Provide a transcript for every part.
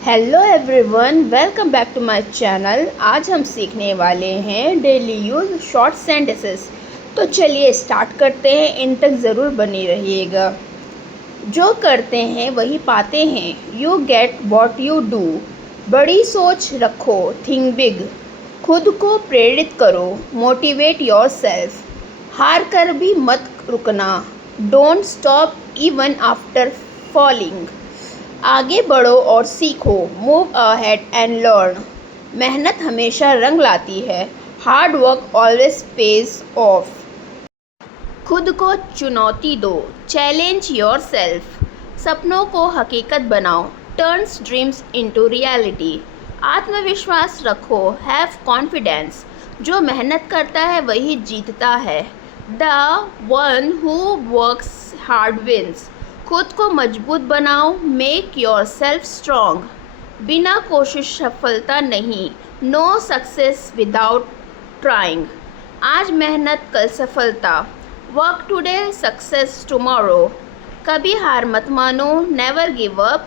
Hello everyone, welcome back to my channel. आज हम सीखने वाले हैं डेली यूज़ शॉर्ट सेंटेंसेस। तो चलिए स्टार्ट करते हैं, इन तक ज़रूर बनी रहिएगा। जो करते हैं वही पाते हैं। You get what you do. बड़ी सोच रखो, थिंक बिग। खुद को प्रेरित करो, मोटिवेट योर सेल्फ। हार कर भी मत रुकना, don't stop even after falling. आगे बढ़ो और सीखो, मूव अहेड एंड लर्न। मेहनत हमेशा रंग लाती है, hard work always page of. खुद को चुनौती दो, चैलेंज योर सेल्फ। सपनों को हकीकत बनाओ, टर्न्स ड्रीम्स इनटू रियलिटी। आत्मविश्वास रखो, हैव कॉन्फिडेंस। जो मेहनत करता है वही जीतता है, the one who works hard wins. खुद को मजबूत बनाओ, मेक योर सेल्फ स्ट्रॉन्ग। बिना कोशिश सफलता नहीं, नो सक्सेस विदाउट ट्राइंग। आज मेहनत कल सफलता, वर्क टुडे सक्सेस टुमारो। कभी हार मत मानो, नेवर गिव अप।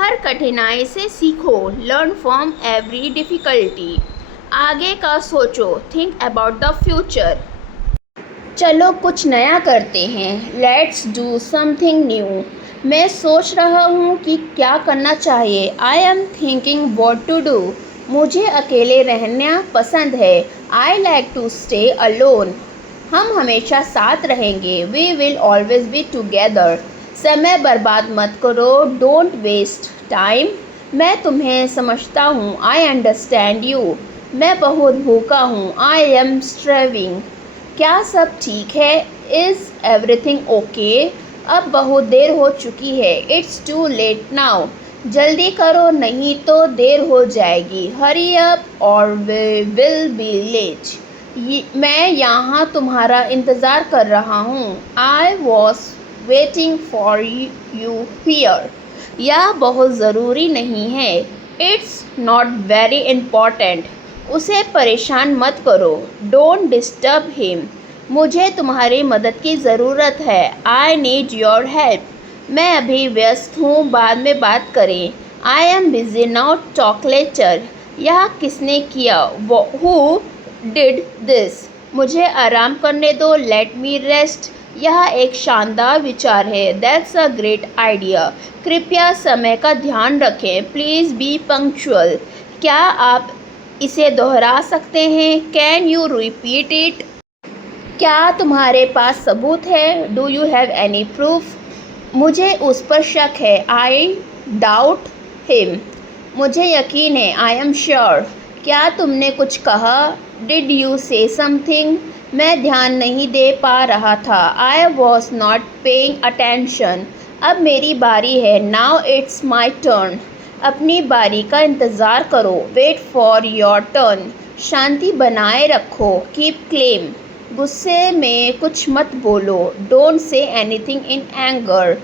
हर कठिनाई से सीखो, लर्न फ्रॉम एवरी डिफ़िकल्टी। आगे का सोचो, थिंक अबाउट द फ्यूचर। चलो कुछ नया करते हैं, लेट्स डू समथिंग न्यू। मैं सोच रहा हूँ कि क्या करना चाहिए, I am thinking what to do. मुझे अकेले रहना पसंद है, I like to stay alone. हम हमेशा साथ रहेंगे, we will always be together. समय बर्बाद मत करो, डोंट वेस्ट टाइम। मैं तुम्हें समझता हूँ, आई अंडरस्टैंड यू। मैं बहुत भूखा हूँ, आई एम स्ट्रेविंग। क्या सब ठीक है, इज़ एवरीथिंग ओके। अब बहुत देर हो चुकी है, इट्स टू लेट नाउ। जल्दी करो नहीं तो देर हो जाएगी, हरी अप और वी विल बी लेट। मैं यहाँ तुम्हारा इंतज़ार कर रहा हूँ, I was waiting for you here. यह बहुत ज़रूरी नहीं है, इट्स नॉट वेरी इम्पॉर्टेंट। उसे परेशान मत करो, डोंट डिस्टर्ब हिम। मुझे तुम्हारी मदद की ज़रूरत है, आई नीड योर हेल्प। मैं अभी व्यस्त हूँ, बाद में बात करें, I am busy now, talk later. यह किसने किया, हु डिड दिस। मुझे आराम करने दो, लेट मी रेस्ट। यह एक शानदार विचार है, दैट्स अ ग्रेट आइडिया। कृपया समय का ध्यान रखें, प्लीज़ बी पंक्चुअल। क्या आप इसे दोहरा सकते हैं, कैन यू रिपीट इट। क्या तुम्हारे पास सबूत है, do you have any proof. मुझे उस पर शक है, आई डाउट हिम। मुझे यकीन है, आई एम श्योर। क्या तुमने कुछ कहा, डिड यू से समथिंग। मैं ध्यान नहीं दे पा रहा था, I was not paying attention. अब मेरी बारी है, नाउ इट्स माई टर्न। अपनी बारी का इंतज़ार करो, वेट फॉर योर टर्न। शांति बनाए रखो, कीप क्लेम। गुस्से में कुछ मत बोलो, don't say anything in anger.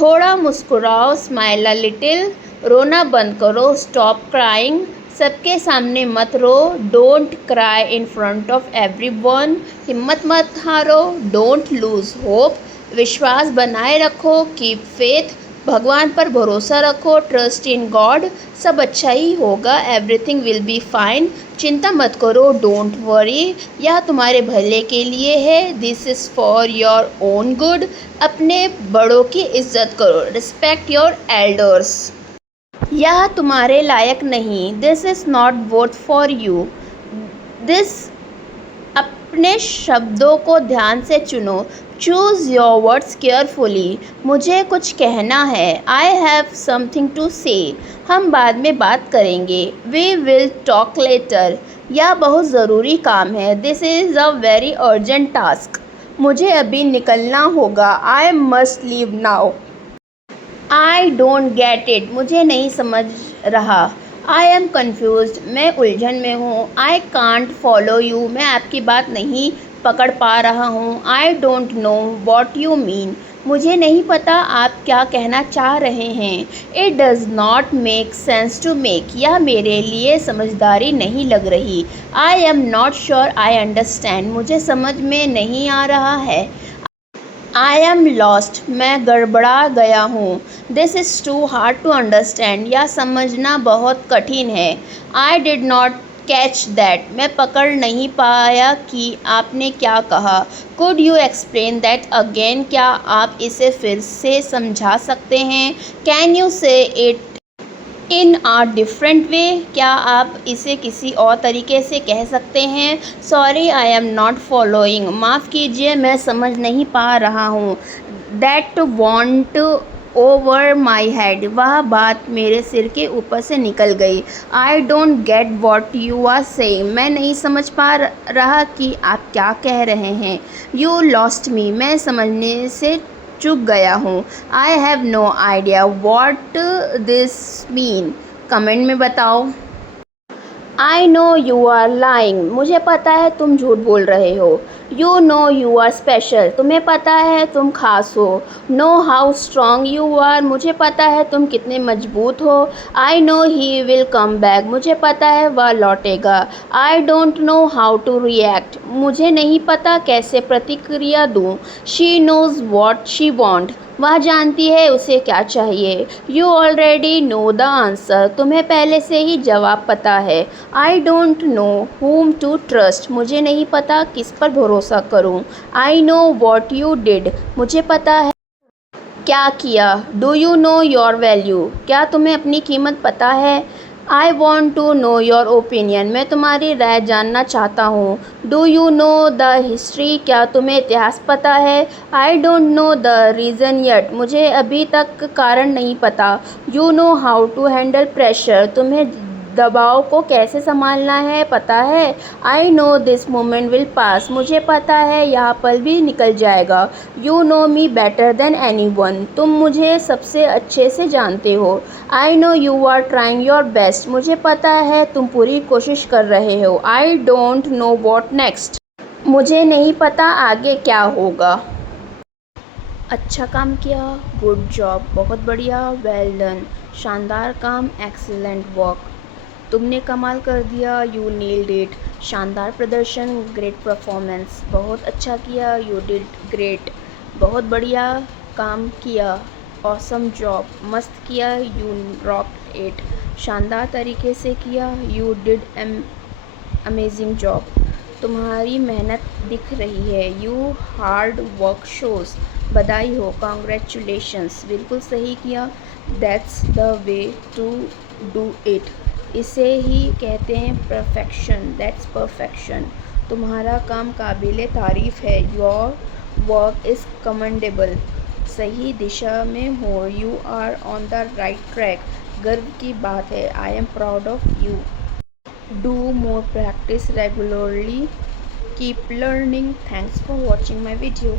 थोड़ा मुस्कुराओ, स्माइल अ लिटिल। रोना बंद करो, स्टॉप क्राइंग। सबके सामने मत रो, don't cry in front of everyone. हिम्मत मत हारो, डोंट लूज़ होप। विश्वास बनाए रखो, कीप फेथ। भगवान पर भरोसा रखो, ट्रस्ट इन गॉड। सब अच्छा ही होगा, एवरीथिंग विल बी फाइन। चिंता मत करो, डोंट वरी। यह तुम्हारे भले के लिए है, this is for your own good. अपने बड़ों की इज्जत करो, रिस्पेक्ट योर एल्डर्स। यह तुम्हारे लायक नहीं, this is not vote for you. This अपने शब्दों को ध्यान से चुनो, चूज़ योर वर्ड्स केयरफुली। मुझे कुछ कहना है, आई हैव समथिंग टू से। हम बाद में बात करेंगे, वी विल टॉक लेटर। यह बहुत ज़रूरी काम है, this is a very urgent task. मुझे अभी निकलना होगा, I must leave now. I don't get it. मुझे नहीं समझ रहा, आई एम कन्फ्यूज। मैं उलझन में हूँ, आई कांट फॉलो यू। मैं आपकी बात नहीं पकड़ पा रहा हूँ, I don't know what you mean. मुझे नहीं पता आप क्या कहना चाह रहे हैं, it does not make sense to make. यह मेरे लिए समझदारी नहीं लग रही, I am not sure I understand. मुझे समझ में नहीं आ रहा है, आई एम लॉस्ट। मैं गड़बड़ा गया हूँ, this is too hard to understand, या समझना बहुत कठिन है। I did not catch that, मैं पकड़ नहीं पाया कि आपने क्या कहा। Could you explain that again, क्या आप इसे फिर से समझा सकते हैं। Can you say it in a different way, क्या आप इसे किसी और तरीके से कह सकते हैं। Sorry I am not following, माफ़ कीजिए मैं समझ नहीं पा रहा हूँ। That went over my head, वह बात मेरे सिर के ऊपर से निकल गई। I don't get what you are saying, मैं नहीं समझ पा रहा कि आप क्या कह रहे हैं। यू लॉस्ट मी, मैं समझने से चूक गया हूँ। I have no idea what this mean, comment में बताओ। I know you are lying, मुझे पता है तुम झूठ बोल रहे हो। You know you are special, तुम्हें पता है तुम खास हो। Know how strong you are, मुझे पता है तुम कितने मजबूत हो। I know he will come back, मुझे पता है वह लौटेगा। I don't know how to react, मुझे नहीं पता कैसे प्रतिक्रिया दूँ। She knows what she want, वह जानती है उसे क्या चाहिए। You already know the answer, तुम्हें पहले से ही जवाब पता है। I don't know whom to trust, मुझे नहीं पता किस पर भरोसा करूं। I know what you did, मुझे पता है क्या किया। Do you know your value, क्या तुम्हें अपनी कीमत पता है। I want to know your opinion, मैं तुम्हारी राय जानना चाहता हूँ। Do you know the history, क्या तुम्हें इतिहास पता है। I don't know the reason yet, मुझे अभी तक कारण नहीं पता। You know how to handle pressure, तुम्हें दबाव को कैसे संभालना है पता है। I know this moment will pass, मुझे पता है यह पल भी निकल जाएगा। You know me better than anyone, तुम मुझे सबसे अच्छे से जानते हो। I know you are trying your best, मुझे पता है तुम पूरी कोशिश कर रहे हो। आई डोंट नो वॉट नेक्स्ट, मुझे नहीं पता आगे क्या होगा। अच्छा काम किया, गुड जॉब, बहुत बढ़िया, वेल डन, शानदार काम, एक्सीलेंट वर्क, तुमने कमाल कर दिया, यू नेल्ड इट, शानदार प्रदर्शन, ग्रेट परफॉर्मेंस, बहुत अच्छा किया, यू डिड ग्रेट, बहुत बढ़िया काम किया, ऑसम जॉब, मस्त किया, यू रॉक इट, शानदार तरीके से किया, यू डिड अमेजिंग जॉब, तुम्हारी मेहनत दिख रही है, यू हार्ड वर्क शोज़, बधाई हो, कॉन्ग्रेचुलेशंस, बिल्कुल सही किया, that's the way to do it, इसे ही कहते हैं परफेक्शन, दैट्स परफेक्शन, तुम्हारा काम काबिले तारीफ़ है, योर वर्क इज़ कमेंडेबल, सही दिशा में हो, you are on the right track, गर्व की बात है, I am proud of you, do more practice regularly, keep learning, thanks for watching my video.